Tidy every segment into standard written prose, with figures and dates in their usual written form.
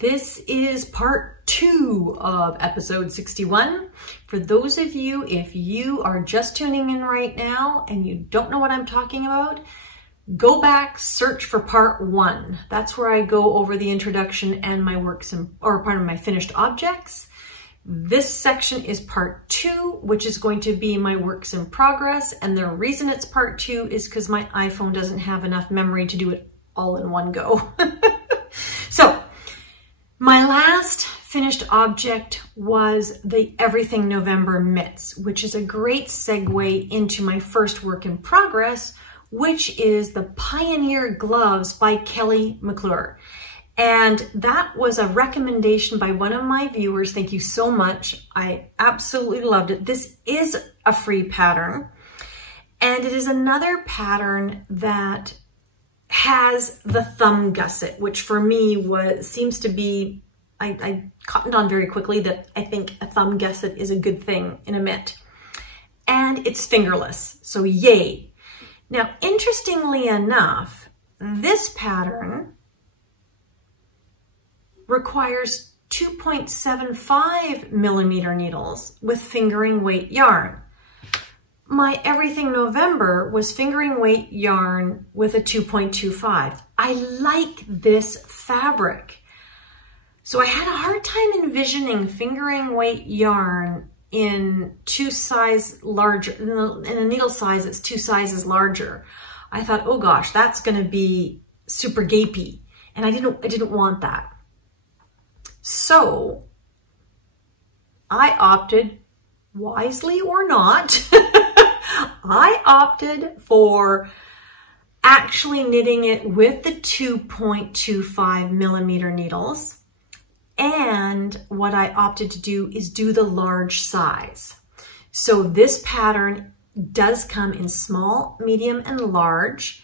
This is part 2 of episode 61. For those of you, if you are just tuning in right now and you don't know what I'm talking about, go back, search for part 1. That's where I go over the introduction and my works or part of my finished objects. This section is part 2, which is going to be my works in progress. And the reason it's part 2 is because my iPhone doesn't have enough memory to do it all in one go. So my last finished object was the Everything November mitts, which is a great segue into my first work in progress, which is the Pioneer Gloves by Kelly McClure. And that was a recommendation by one of my viewers. Thank you so much. I absolutely loved it. This is a free pattern, and it is another pattern that has the thumb gusset, which for me seems to be, I cottoned on very quickly that I think a thumb gusset is a good thing in a mitt. And it's fingerless, so yay. Now, interestingly enough, this pattern requires 2.75 millimeter needles with fingering weight yarn. My Everything November was fingering weight yarn with a 2.25. I like this fabric. So I had a hard time envisioning fingering weight yarn in in a needle size that's 2 sizes larger. I thought, oh gosh, that's gonna be super gapey. And I didn't want that. So I opted, wisely or not, I opted for actually knitting it with the 2.25 millimeter needles. And what I opted to do is do the large size. So this pattern does come in small, medium, and large.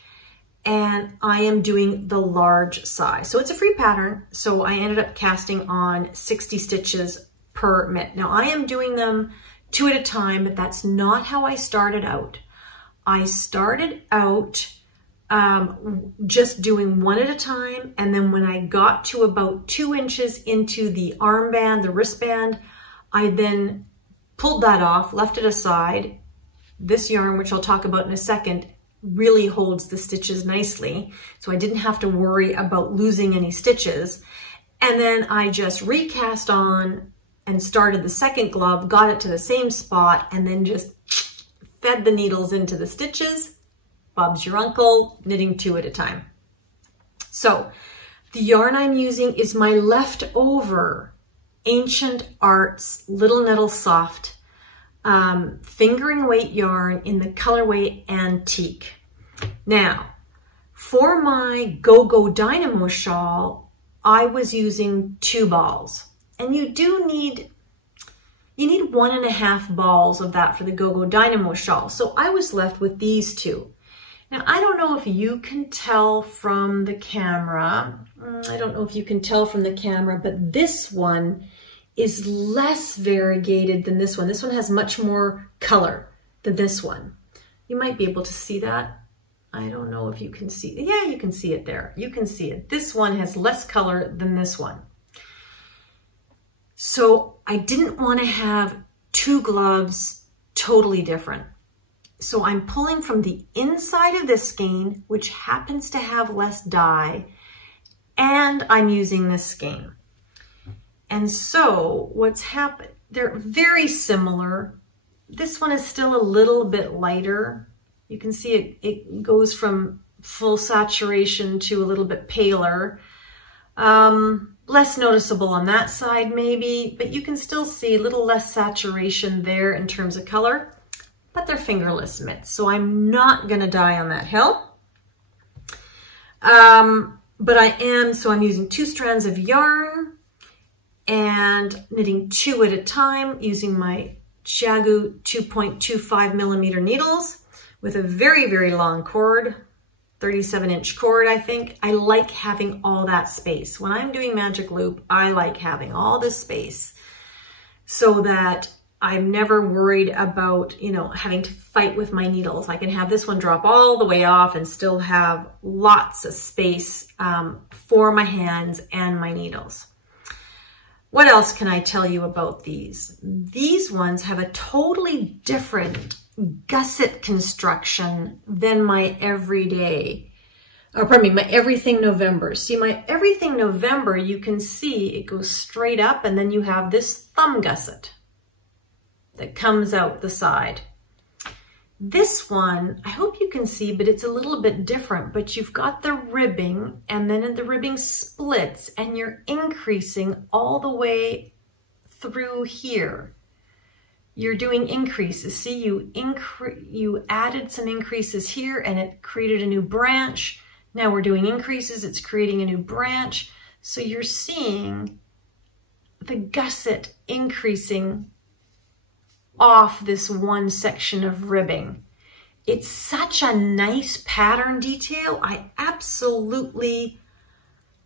And I am doing the large size. So it's a free pattern. So I ended up casting on 60 stitches per mitt. Now I am doing them 2 at a time, but that's not how I started out. I started out just doing 1 at a time. And then when I got to about 2 inches into the armband, the wristband, I then pulled that off, left it aside. This yarn, which I'll talk about in a second, really holds the stitches nicely. So I didn't have to worry about losing any stitches. And then I just recast on and started the second glove, got it to the same spot, and then just fed the needles into the stitches. Bob's your uncle, knitting 2 at a time. So the yarn I'm using is my leftover Ancient Arts Little Nettle Soft fingering weight yarn in the colorway Antique. Now, for my Go-Go Dynamo shawl, I was using 2 balls. And you need 1.5 balls of that for the Go-Go Dynamo shawl. So I was left with these 2. Now, I don't know if you can tell from the camera. But this one is less variegated than this one. This one has much more color than this one. You might be able to see that. I don't know if you can see. Yeah, you can see it there. You can see it. This one has less color than this one. So I didn't want to have 2 gloves totally different. So I'm pulling from the inside of this skein, which happens to have less dye, and I'm using this skein. And so what's happened, they're very similar. This one is still a little bit lighter. You can see it goes from full saturation to a little bit paler. Less noticeable on that side maybe, but you can still see a little less saturation there in terms of color, but they're fingerless mitts. So I'm not gonna die on that hill. But I'm using 2 strands of yarn and knitting 2 at a time using my Xiaogu 2.25 millimeter needles with a very, very long cord, 37-inch cord, I think. I like having all that space. When I'm doing magic loop, I like having all this space so that I'm never worried about, having to fight with my needles. I can have this one drop all the way off and still have lots of space for my hands and my needles. What else can I tell you about these? These ones have a totally different gusset construction than my everyday, or pardon me, my Everything November. See, my Everything November, you can see it goes straight up and then you have this thumb gusset that comes out the side. This one, I hope you can see, but it's a little bit different, but you've got the ribbing and then the ribbing splits and you're increasing all the way through here. You're doing increases. See, you added some increases here and it created a new branch. Now we're doing increases, it's creating a new branch. So you're seeing the gusset increasing off this one section of ribbing. It's such a nice pattern detail. I absolutely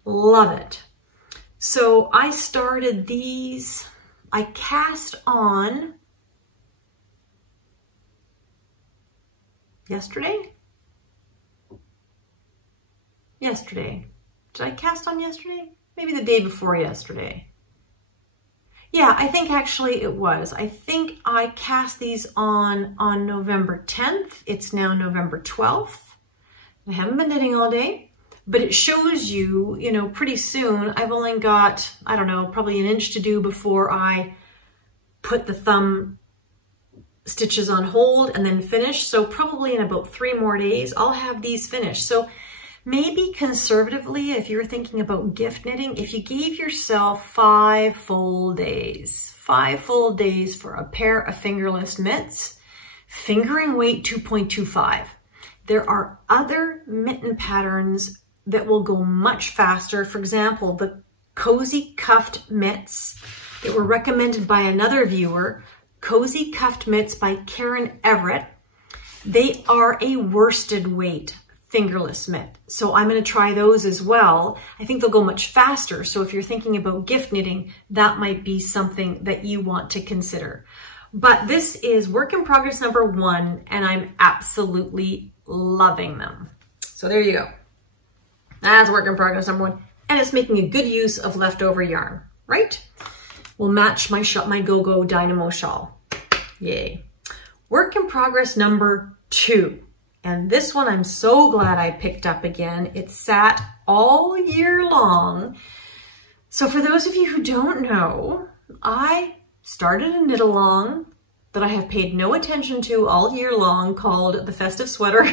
love it. So I started these, I cast on yesterday. Did I cast on yesterday? Maybe the day before yesterday. Yeah, I think actually it was. I think I cast these on November 10th. It's now November 12th. I haven't been knitting all day, but it shows you, you know, pretty soon. I've only got, I don't know, probably an inch to do before I put the thumb stitches on hold and then finish. So probably in about 3 more days, I'll have these finished. So maybe conservatively, if you're thinking about gift knitting, if you gave yourself 5 full days for a pair of fingerless mitts, fingering weight 2.25. There are other mitten patterns that will go much faster. For example, the cozy cuffed mitts that were recommended by another viewer, Cozy Cuffed Mitts by Karen Everett. They are a worsted weight fingerless mitt. So I'm going to try those as well. I think they'll go much faster. So if you're thinking about gift knitting, that might be something that you want to consider. But this is work in progress number 1, and I'm absolutely loving them. So there you go. That's work in progress number 1. And it's making a good use of leftover yarn, right? Will match my Go-Go Dynamo shawl. Yay. Work in progress number 2. And this one I'm so glad I picked up again. It sat all year long. So for those of you who don't know, I started a knit along that I have paid no attention to all year long called the Festive Sweater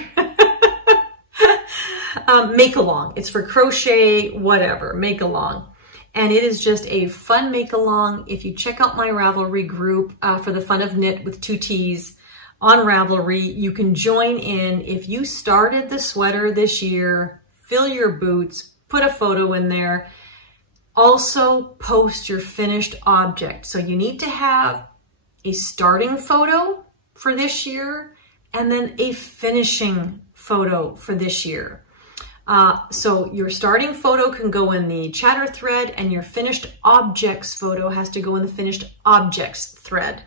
Make Along. It's for crochet, whatever, make along. And it is just a fun make along. If you check out my Ravelry group for the fun of knit with 2 T's, on Ravelry, you can join in. If you started the sweater this year, fill your boots, put a photo in there. Also post your finished object. So you need to have a starting photo for this year and then a finishing photo for this year. So your starting photo can go in the chatter thread and your finished objects photo has to go in the finished objects thread.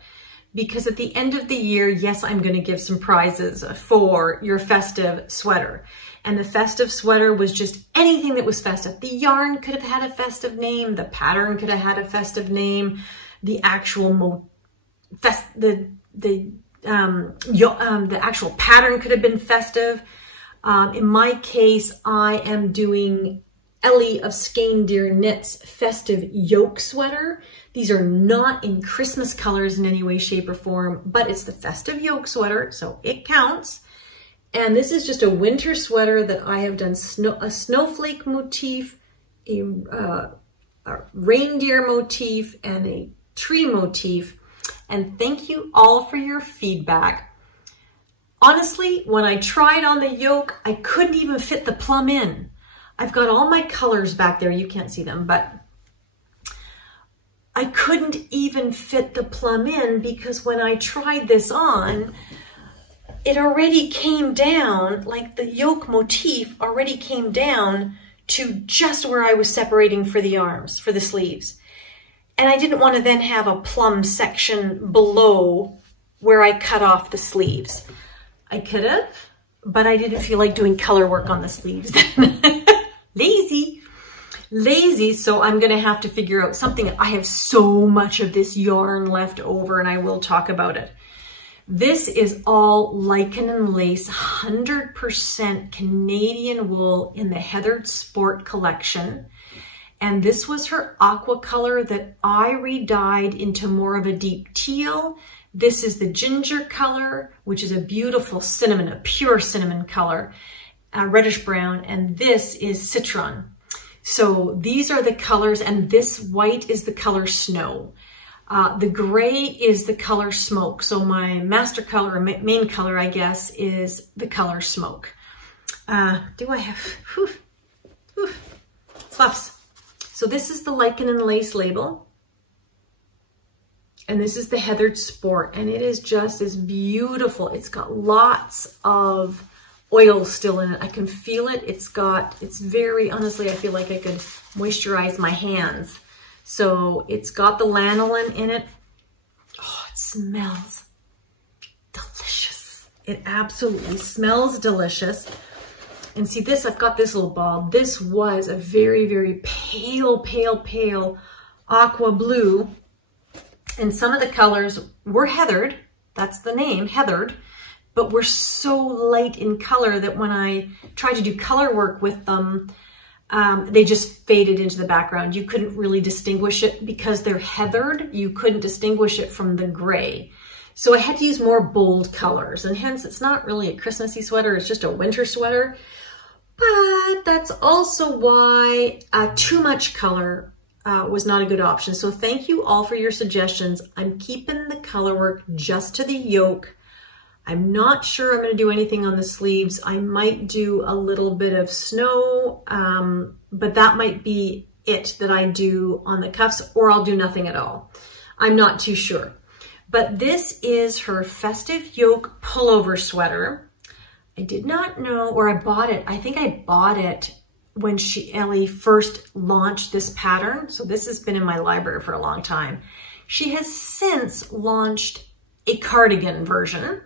Because at the end of the year, yes, I'm going to give some prizes for your festive sweater. And the festive sweater was just anything that was festive. The yarn could have had a festive name. The pattern could have had a festive name. The actual the actual pattern could have been festive. In my case, I am doing Ellie of Skeindeer Knits Festive Yoke Sweater. These are not in Christmas colors in any way, shape, or form, but it's the Festive Yoke Sweater, so it counts. And this is just a winter sweater that I have done a snowflake motif, a reindeer motif, and a tree motif. And thank you all for your feedback. Honestly, when I tried on the yoke, I couldn't even fit the plum in. I've got all my colors back there. You can't see them, but I couldn't even fit the plum in because when I tried this on, it already came down, like the yoke motif already came down to just where I was separating for the arms, for the sleeves. And I didn't want to then have a plum section below where I cut off the sleeves. I could have, but I didn't feel like doing color work on the sleeves. Lazy. lazy, so I'm gonna have to figure out something. I have so much of this yarn left over, and I will talk about it. This is all lichen and lace, 100% Canadian wool in the Heathered Sport collection. And this was her aqua color that I redyed into more of a deep teal. This is the ginger color, which is a beautiful cinnamon, a pure cinnamon color, reddish brown. And this is citron. So these are the colors, and this white is the color snow. The gray is the color smoke. So my master color, or main color, I guess, is the color smoke. Do I have, fluffs. So this is the lichen and lace label. And this is the Heathered Sport, and it is just as beautiful. It's got lots of oil still in it. I can feel it. It's very, honestly, I feel like I could moisturize my hands. So it's got the lanolin in it. Oh, it smells delicious. It absolutely smells delicious. And see this, I've got this little ball. This was a very, very pale, pale, pale aqua blue. And some of the colors were heathered. That's the name, heathered. But were so light in color that when I tried to do color work with them, they just faded into the background. You couldn't really distinguish it because they're heathered. You couldn't distinguish it from the gray. So I had to use more bold colors, and hence it's not really a Christmassy sweater. It's just a winter sweater. But that's also why too much color was not a good option. So thank you all for your suggestions. I'm keeping the color work just to the yoke. I'm not sure I'm going to do anything on the sleeves. I might do a little bit of snow, but that might be it that I do on the cuffs, or I'll do nothing at all. I'm not too sure. But this is her Festive Yoke pullover sweater. I did not know, or I bought it. I think I bought it when Ellie first launched this pattern. So this has been in my library for a long time. She has since launched a cardigan version,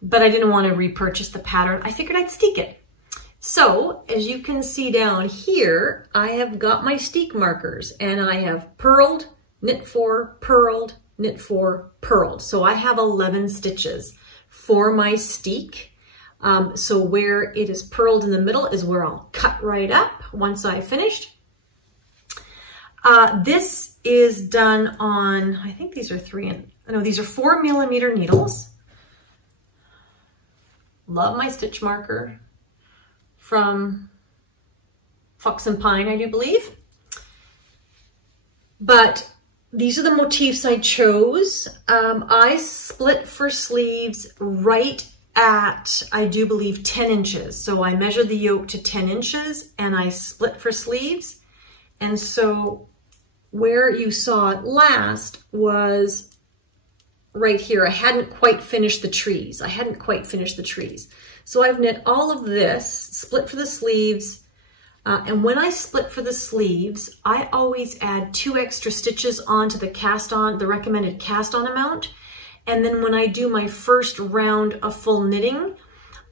but I didn't want to repurchase the pattern. I figured I'd steek it. So as you can see down here, I have got my steek markers, and I have purled, knit 4, purled, knit 4, purled. So I have 11 stitches for my steek. So where it is purled in the middle is where I'll cut right up once I've finished. This is done on, I think these are these are 4mm needles. Love my stitch marker from Fox and Pine, I do believe. But these are the motifs I chose. I split for sleeves right at, I do believe, 10 inches. So I measured the yoke to 10 inches and I split for sleeves. And so where you saw it last was right here. I hadn't quite finished the trees. So I've knit all of this, split for the sleeves. And when I split for the sleeves, I always add 2 extra stitches onto the cast on, the recommended cast on amount. And then when I do my first round of full knitting,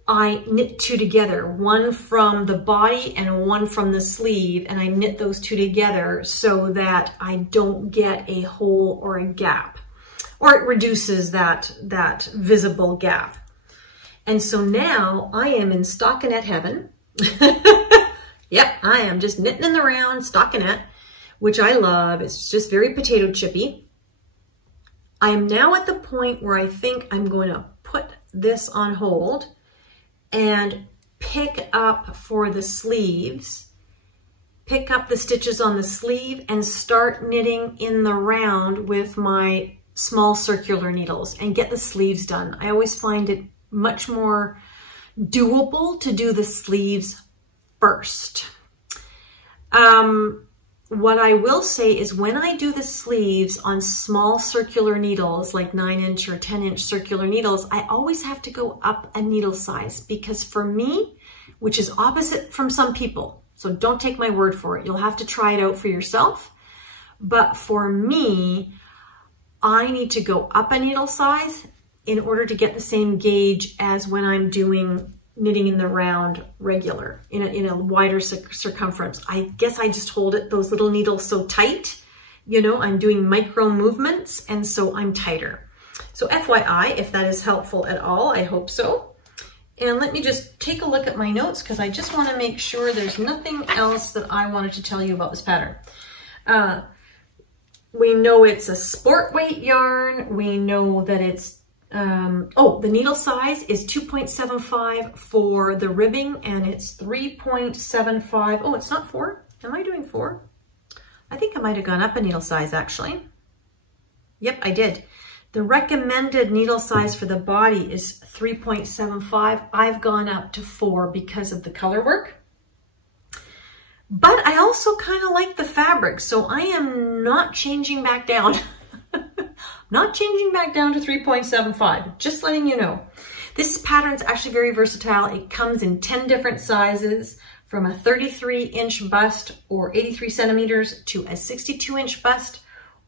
I knit 2 together, one from the body and one from the sleeve. And I knit those 2 together so that I don't get a hole or a gap, or it reduces that visible gap. And so now I am in stockinette heaven. Yep, I am just knitting in the round stockinette, which I love. It's just very potato chippy. I am now at the point where I think I'm going to put this on hold and pick up for the sleeves, pick up the stitches on the sleeve and start knitting in the round with my small circular needles and get the sleeves done. I always find it much more doable to do the sleeves first. What I will say is when I do the sleeves on small circular needles, like 9-inch or 10-inch circular needles, I always have to go up a needle size, because for me, which is opposite from some people, so don't take my word for it. You'll have to try it out for yourself. But for me, I need to go up a needle size in order to get the same gauge as when I'm doing knitting in the round regular, in a wider circumference. I guess I just hold those little needles so tight, you know, I'm doing micro movements, and so I'm tighter. So FYI, if that is helpful at all, I hope so. And let me just take a look at my notes, because I just want to make sure there's nothing else that I wanted to tell you about this pattern. We know it's a sport weight yarn. We know that it's, the needle size is 2.75 for the ribbing, and it's 3.75. Oh, it's not 4. Am I doing 4? I think I might have gone up a needle size actually. Yep, I did. The recommended needle size for the body is 3.75. I've gone up to 4 because of the color work. But I also kind of like the fabric, so I am not changing back down. Not changing back down to 3.75, just letting you know. This pattern is actually very versatile. It comes in 10 different sizes, from a 33-inch bust or 83 centimeters to a 62-inch bust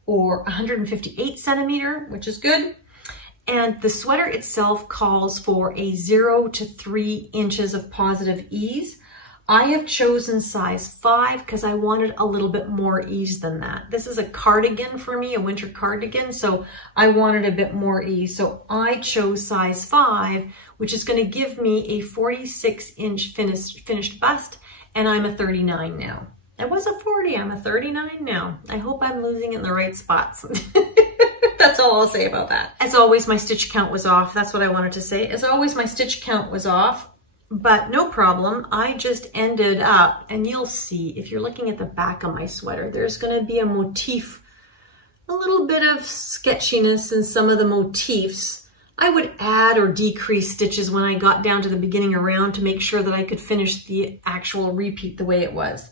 or 158 centimeter, which is good. And the sweater itself calls for a 0 to 3 inches of positive ease. I have chosen size 5 because I wanted a little bit more ease than that. This is a cardigan for me, a winter cardigan, so I wanted a bit more ease. So I chose size 5, which is going to give me a 46-inch finished bust, and I'm a 39 now. I was a 40, I'm a 39 now. I hope I'm losing in the right spots. That's all I'll say about that. As always, my stitch count was off. That's what I wanted to say. As always, my stitch count was off. But no problem, I just ended up, and you'll see, if you're looking at the back of my sweater, there's gonna be a motif, a little bit of sketchiness in some of the motifs. I would add or decrease stitches when I got down to the beginning around to make sure that I could finish the actual repeat the way it was.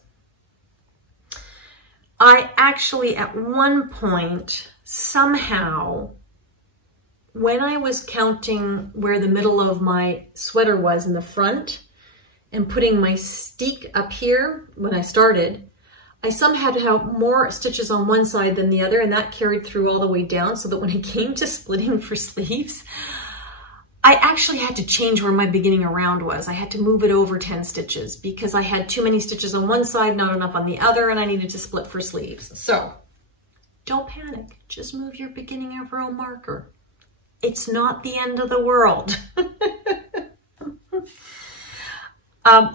I actually, at one point, somehow, when I was counting where the middle of my sweater was in the front and putting my steek up here when I started, I somehow had to have more stitches on one side than the other, and that carried through all the way down, so that when it came to splitting for sleeves, I actually had to change where my beginning around was. I had to move it over 10 stitches because I had too many stitches on one side, not enough on the other, and I needed to split for sleeves. So don't panic, just move your beginning of row marker. It's not the end of the world.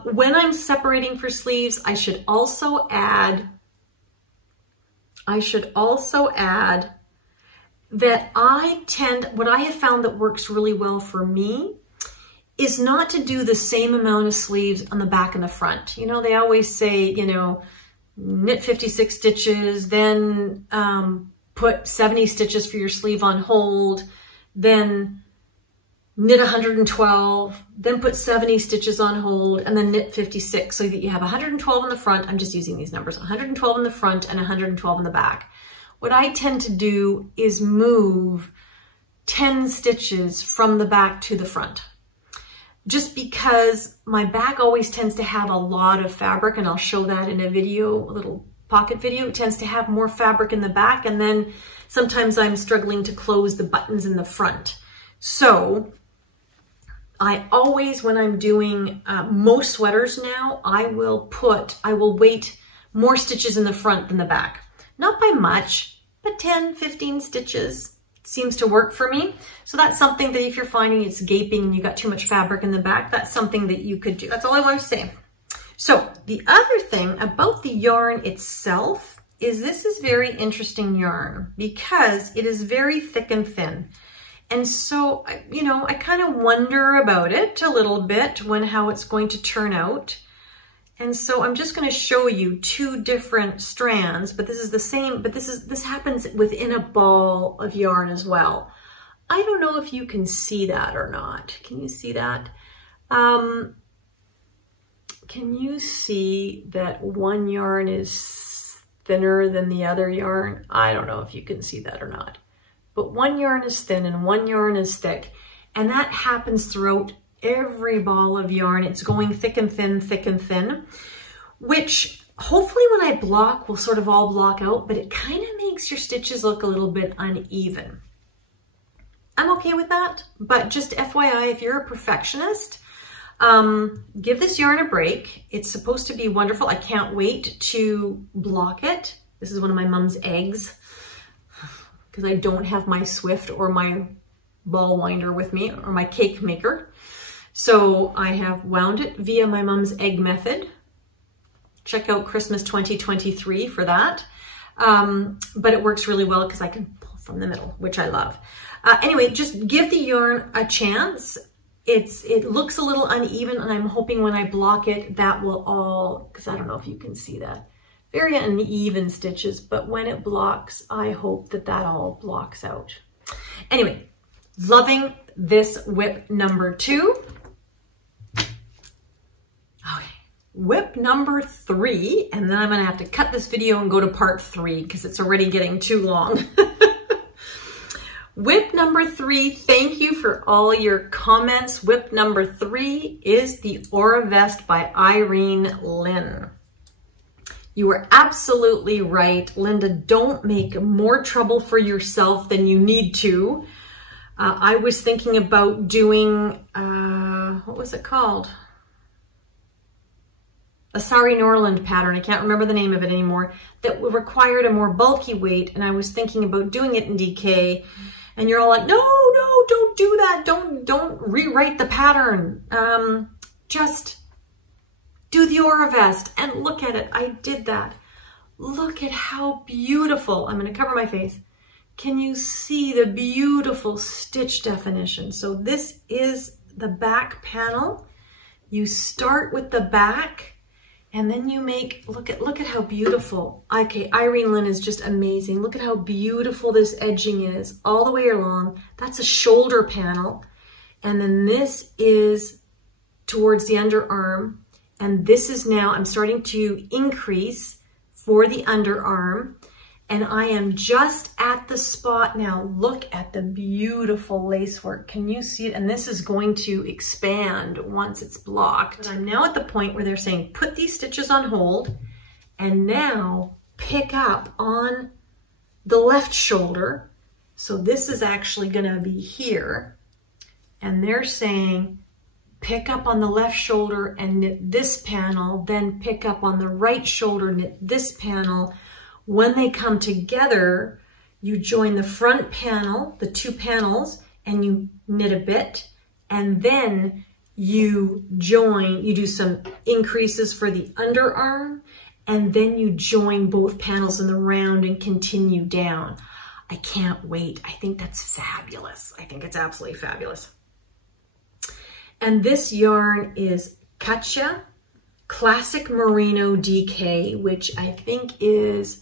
When I'm separating for sleeves, I should also add that what I have found that works really well for me is not to do the same amount of sleeves on the back and the front. You know, they always say, you know, knit 56 stitches, then put 70 stitches for your sleeve on hold, then knit 112, then put 70 stitches on hold, and then knit 56, so that you have 112 in the front. I'm just using these numbers, 112 in the front and 112 in the back. What I tend to do is move 10 stitches from the back to the front, just because my back always tends to have a lot of fabric, and I'll show that in a video, a little pocket video. It tends to have more fabric in the back, and then sometimes I'm struggling to close the buttons in the front. So I always, when I'm doing most sweaters now, I will weight more stitches in the front than the back. Not by much, but 10, 15 stitches seems to work for me. So that's something that if you're finding it's gaping and you got too much fabric in the back, that's something that you could do. That's all I want to say. So the other thing about the yarn itself is this is very interesting yarn because it is very thick and thin. And so, you know, I kind of wonder about it a little bit how it's going to turn out. And so I'm just going to show you two different strands, but this is the same, but this happens within a ball of yarn as well. I don't know if you can see that or not. Can you see that? Can you see that one yarn is thinner than the other yarn? I don't know if you can see that or not. But one yarn is thin and one yarn is thick. And that happens throughout every ball of yarn. It's going thick and thin, which hopefully when I block will sort of all block out, but it kind of makes your stitches look a little bit uneven. I'm okay with that, but just FYI, if you're a perfectionist, Give this yarn a break. It's supposed to be wonderful. I can't wait to block it. This is one of my mom's eggs because I don't have my Swift or my ball winder with me or my cake maker. So I have wound it via my mom's egg method. Check out Christmas 2023 for that. But it works really well because I can pull from the middle, which I love. Anyway, just give the yarn a chance. It looks a little uneven, and I'm hoping when I block it, that will all, because I don't know if you can see that, very uneven stitches, but when it blocks, I hope that that all blocks out. Anyway, loving this whip number 2. Okay, whip number 3, and then I'm gonna have to cut this video and go to part 3 because it's already getting too long. Whip number 3, thank you for all your comments. Whip number 3 is the Aura Vest by Irene Lynn. You are absolutely right, Linda. Don't make more trouble for yourself than you need to. I was thinking about doing, what was it called? A Sari Norland pattern. I can't remember the name of it anymore. That required a more bulky weight, and I was thinking about doing it in DK. And you're all like, no, don't do that. Don't rewrite the pattern. Just do the Aura Vest and look at it. I did that. Look at how beautiful. I'm going to cover my face. Can you see the beautiful stitch definition? So this is the back panel. You start with the back. And then you make, look at how beautiful. Okay, Irene Lynn is just amazing. Look at how beautiful this edging is all the way along. That's a shoulder panel. And then this is towards the underarm. And this is now, I'm starting to increase for the underarm. And I am just at the spot now. Look at the beautiful lace work. Can you see it? And this is going to expand once it's blocked. But I'm now at the point where they're saying, put these stitches on hold and now pick up on the left shoulder. So this is actually gonna be here. And they're saying, pick up on the left shoulder and knit this panel, then pick up on the right shoulder, knit this panel. When they come together, you join the front panel, the 2 panels, and you knit a bit, and then you do some increases for the underarm, and then you join both panels in the round and continue down. I can't wait. I think that's fabulous. I think it's absolutely fabulous. And this yarn is Katja Classic Merino DK, which I think is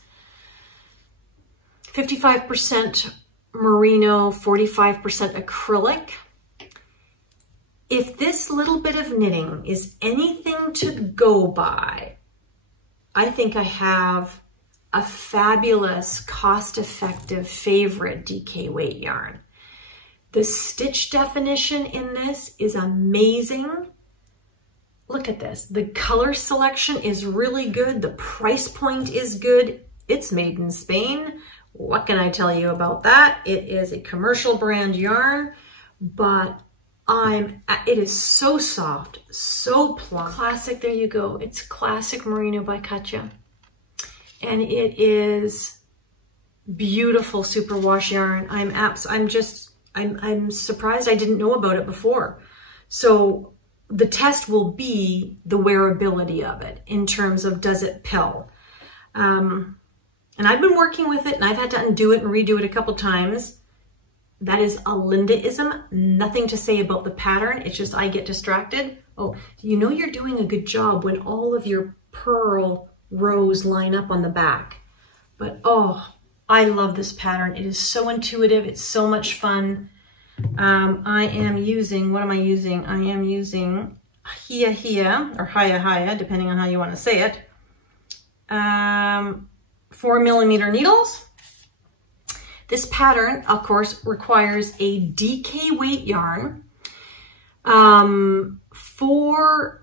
55% merino, 45% acrylic. If this little bit of knitting is anything to go by, I think I have a fabulous, cost-effective favorite DK weight yarn. The stitch definition in this is amazing. Look at this. The color selection is really good. The price point is good. It's made in Spain. What can I tell you about that? It is a commercial brand yarn, but it is so soft, so plump. Classic, there you go. It's Classic Merino by Katja. And it is beautiful superwash yarn. I'm surprised I didn't know about it before. So the test will be the wearability of it in terms of does it pill. And I've been working with it and I've had to undo it and redo it a couple times. That is a Linda-ism. Nothing to say about the pattern. It's just I get distracted. Oh, you know you're doing a good job when all of your purl rows line up on the back. But oh, I love this pattern. It is so intuitive. It's so much fun. I am using, what am I using? I am using Hia or Haya, depending on how you want to say it. 4mm needles. This pattern, of course, requires a DK weight yarn. 4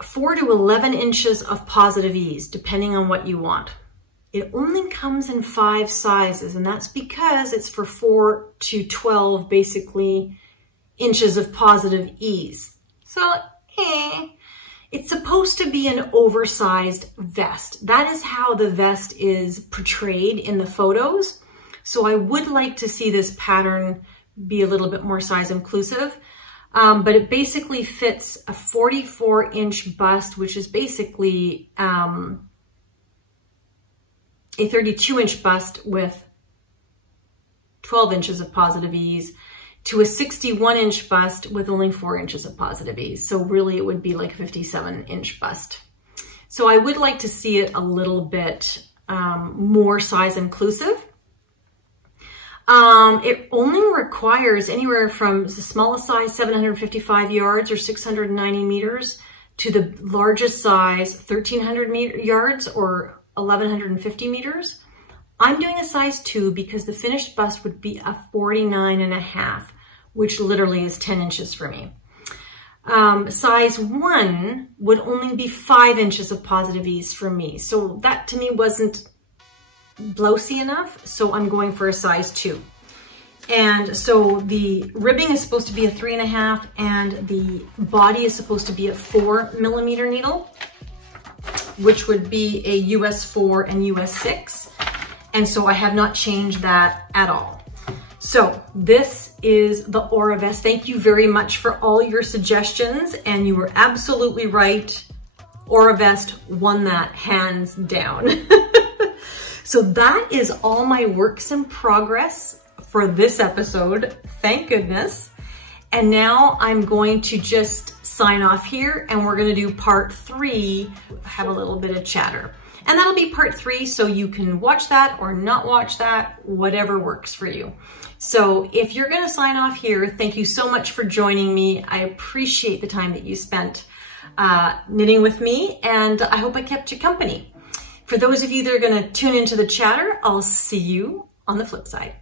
to 11 inches of positive ease, depending on what you want. It only comes in 5 sizes, and that's because it's for 4 to 12, basically, inches of positive ease. So, it's supposed to be an oversized vest. That is how the vest is portrayed in the photos. So I would like to see this pattern be a little bit more size inclusive. But it basically fits a 44-inch bust, which is basically a 32-inch bust with 12 inches of positive ease, to a 61-inch bust with only 4 inches of positive ease. So really it would be like a 57-inch bust. So I would like to see it a little bit more size inclusive. It only requires anywhere from the smallest size 755 yards or 690 meters to the largest size 1300 yards or 1150 meters. I'm doing a size 2 because the finished bust would be a 49.5, which literally is 10 inches for me. Size 1 would only be 5 inches of positive ease for me. So that to me wasn't blousey enough. So I'm going for a size 2. And so the ribbing is supposed to be a 3.5 and the body is supposed to be a 4mm needle, which would be a US 4 and US 6. And so I have not changed that at all. So this is the Aura vest. Thank you very much for all your suggestions. And you were absolutely right. Aura vest won that hands down. So that is all my works in progress for this episode. Thank goodness. And now I'm going to just sign off here and we're gonna do part 3, have a little bit of chatter. And that'll be part 3, so you can watch that or not watch that, whatever works for you. So if you're gonna sign off here, thank you so much for joining me. I appreciate the time that you spent knitting with me, and I hope I kept you company. For those of you that are gonna tune into the chatter, I'll see you on the flip side.